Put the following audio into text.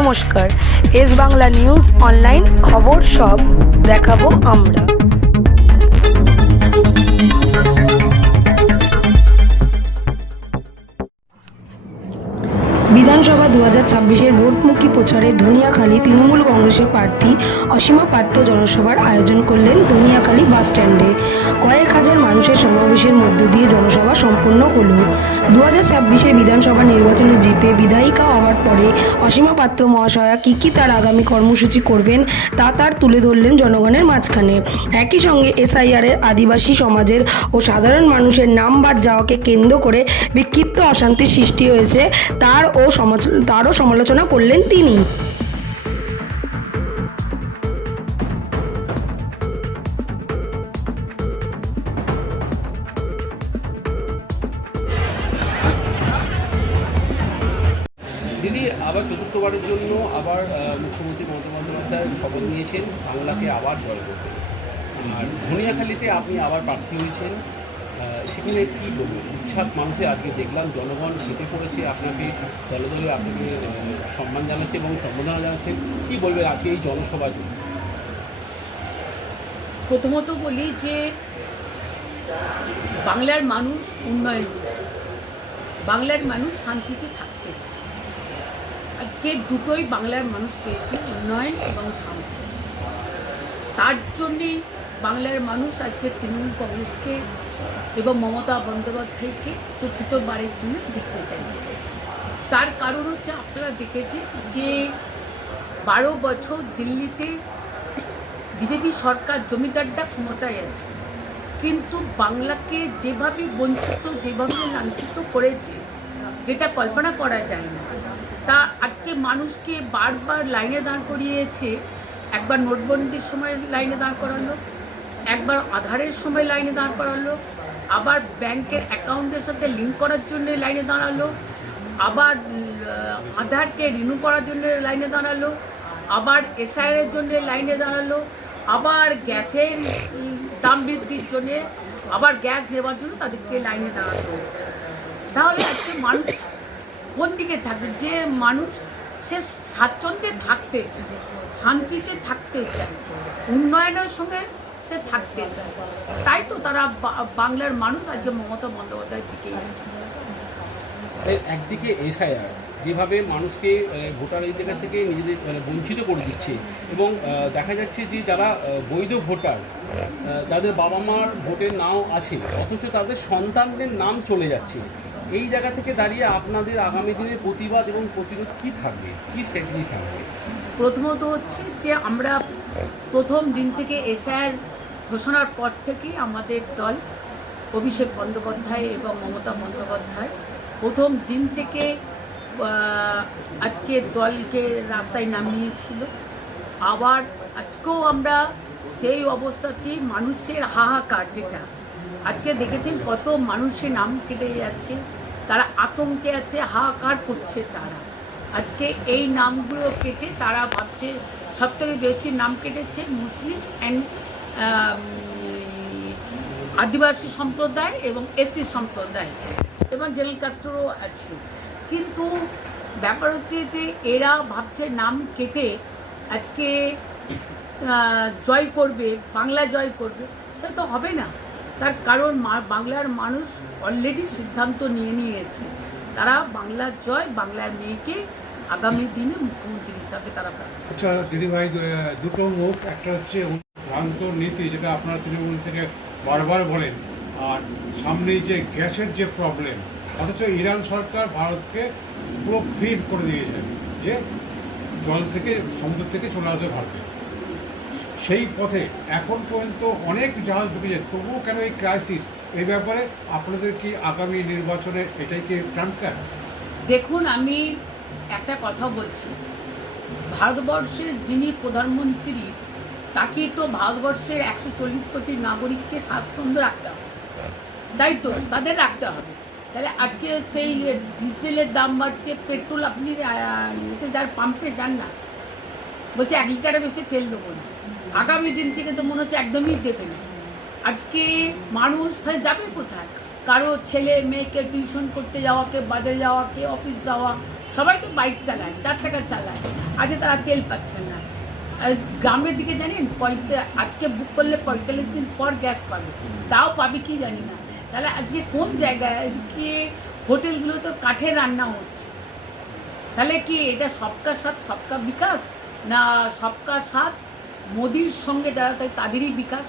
নমস্কার, S Bangla news online খবর সব দেখাবো আমরা। বিধানসভা 2026-এর ভোটমুখী প্রচারে ধনিয়াখালী তৃণমূল কংগ্রেসের প্রার্থী অসীমা পাত্র জনসভার আয়োজন করলেন ধনিয়াখালী বাস স্ট্যান্ডে। কয়েক হাজার মানুষের সমাবেশের মধ্য দিয়ে জনসভা সম্পন্ন হলো। 2026-এর বিধানসভা নির্বাচনে জিতে বিধায়িকা হওয়ার পরে অসীমা পাত্র মহাশয়া কী তার আগামী কর্মসূচি করবেন তা তার তুলে ধরলেন জনগণের মাঝখানে। একই সঙ্গে এসআইআরের আদিবাসী সমাজের ও সাধারণ মানুষের নাম বাদ যাওয়াকে কেন্দ্র করে বিক্ষিপ্ত অশান্তির সৃষ্টি হয়েছে তারও সমালোচনা করলেন তিনি। দিদি আবার চতুর্থবারের জন্য আবার মুখ্যমন্ত্রী মমতা বন্দ্যোপাধ্যায় শপথ নিয়েছেন বাংলাকে আবার জয় করতে, আর ধনিয়াখালীতে আপনি আবার প্রার্থী হয়েছেন। সেখানে কী বলবেন? উচ্ছ্বাস মানুষের আজকে দেখলাম, জনগণ জিতে পড়েছে, আপনাকে দলে দলে আপনাকে সম্মান জানাচ্ছে এবং সম্বোধনা জানাচ্ছেন। কী বলবেন আজকে এই জনসভার জন্য? প্রথমত বলি যে বাংলার মানুষ উন্নয়ন চায়, বাংলার মানুষ শান্তিতে থাকতে চায়। আজকে দুটোই বাংলার মানুষ পেয়েছে, উন্নয়ন এবং শান্তি। তার জন্যে বাংলার মানুষ আজকে তৃণমূল কংগ্রেসকে এবং মমতা বন্দ্যোপাধ্যায়কে চতুর্থবারের জন্য দেখতে চাইছে। তার কারণ হচ্ছে, আপনারা দেখেছেন যে 12 বছর দিল্লিতে বিজেপি সরকার জমিদাররা ক্ষমতায় আছে, কিন্তু বাংলাকে যেভাবে বঞ্চিত, যেভাবে লাঞ্ছিত করেছে, যেটা কল্পনা করা যায় না। তা আজকে মানুষকে বারবার লাইনে দাঁড় করিয়েছে। একবার নোটবন্দির সময় লাইনে দাঁড় করালো, একবার আধারের সময় লাইনে দাঁড় করালো, আবার ব্যাংকের অ্যাকাউন্টের সাথে লিঙ্ক করার জন্য লাইনে দাঁড়ালো, আবার আধারকে রিনিউ করার জন্য লাইনে দাঁড়ালো, আবার এসআইআরের জন্য লাইনে দাঁড়ালো, আবার গ্যাসের দাম বৃদ্ধির জন্যে, আবার গ্যাস নেওয়ার জন্য তাদেরকে লাইনে দাঁড়াতে হচ্ছে। তাহলে আজকে মানুষ কোন দিকে থাকবে? যে মানুষ সে স্বাচ্ছন্দ্যে থাকতে চায়, শান্তিতে থাকতে চায়, উন্নয়নের সঙ্গে সে থাকতে চায়, তাই তো তারা বাংলার মানুষ আজকে মমতা বন্দ্যোপাধ্যায়ের দিকে যাচ্ছে। একদিকে এসআইআর যেভাবে মানুষকে ভোটার অধিকার থেকে নিজেদের বঞ্চিত করে দিচ্ছে, এবং দেখা যাচ্ছে যে যারা বৈধ ভোটার, যাদের বাবা মার ভোটের নাম আছে, অথচ তাদের সন্তানদের নাম চলে যাচ্ছে। এই জায়গা থেকে দাঁড়িয়ে আপনাদের আগামী দিনে প্রতিবাদ এবং প্রতিরোধ কী থাকবে, কী স্ট্র্যাটেজি থাকবে? প্রথমত হচ্ছে যে আমরা প্রথম দিন থেকে এসআইআর ঘোষণার পর থেকেই আমাদের দল অভিষেক বন্দ্যোপাধ্যায় এবং মমতা বন্দ্যোপাধ্যায় প্রথম দিন থেকে আজকে দলকে রাস্তায় নামিয়েছিল। আবার আজকেও আমরা সেই অবস্থাতেই মানুষের হাহাকার, যেটা আজকে দেখেছেন কত মানুষের নাম কেটে যাচ্ছে, তারা আতঙ্কে আছে, হাহাকার করছে। তারা আজকে এই নামগুলো কেটে তারা ভাবছে সবথেকে বেশি নাম কেটেছে মুসলিম অ্যান্ড আদিবাসী সম্প্রদায় এবং এসসি সম্প্রদায় এবং জেনারেল কাস্টরও আছে। কিন্তু ব্যাপার হচ্ছে যে এরা ভাবছে নাম কেটে আজকে জয় করবে, বাংলা জয় করবে, সে তো হবে না। তার কারণ বাংলার মানুষ অলরেডি সিদ্ধান্ত নিয়ে নিয়েছে, তারা বাংলার জয়, বাংলার মেয়েকে আগামী দিনে মুখ্যমন্ত্রী হিসাবে তারা পাবে। আচ্ছা দিদিভাই, দুটো মুখ, একটা হচ্ছে ভ্রান্ত নীতি যেটা আপনারা তৃণমূল থেকে বারবার বলেন, আর সামনেই যে গ্যাসের যে প্রবলেম, অথচ ইরান সরকার ভারতকে পুরো ফ্রি করে দিয়েছে যে জল থেকে, সমুদ্র থেকে চলে আসবে ভারতে। সেই পথে এখন পর্যন্ত অনেক জাহাজ ঢুকেছে, তবুও কেন এই ক্রাইসিস? এই ব্যাপারে আপনাদের কি আগামী নির্বাচনে এটাই কি ট্রাম্পকার? দেখুন, আমি একটা কথা বলছি, ভারতবর্ষের যিনি প্রধানমন্ত্রী, তাকে তো ভারতবর্ষের 140 কোটি নাগরিককে স্বাচ্ছন্দ্য রাখতে হবে, তাই তো তাদের রাখতে হবে। তাহলে আজকে সেই ডিজেলের দাম বাড়ছে, পেট্রোল আপনি যার পাম্পে যান না, বলছে 1 লিটারে বেশি তেল দেবো না, আগামী দিন থেকে তো মনে হচ্ছে একদমই দেবে না। আজকে মানুষ তাহলে যাবে কোথায়? কারো ছেলে মেয়েকে টিউশন করতে যাওয়াকে, বাজারে যাওয়াকে, অফিস যাওয়া, সবাই তো বাইক চালায়, 4 চাকা চালায়, আজকে তারা তেল পাচ্ছেন না। আর গ্রামের দিকে জানেন আজকে বুক করলে 45 দিন পর গ্যাস পাবে, তাও পাবে কি জানি না। তাহলে আজকে কোন জায়গায় আজকে হোটেলগুলো তো কাঠে রান্না হচ্ছে, তাহলে কি এটা সবকা সাথ সবকা বিকাশ, না সবকা সাথ মোদির সঙ্গে যারা তাদেরই বিকাশ?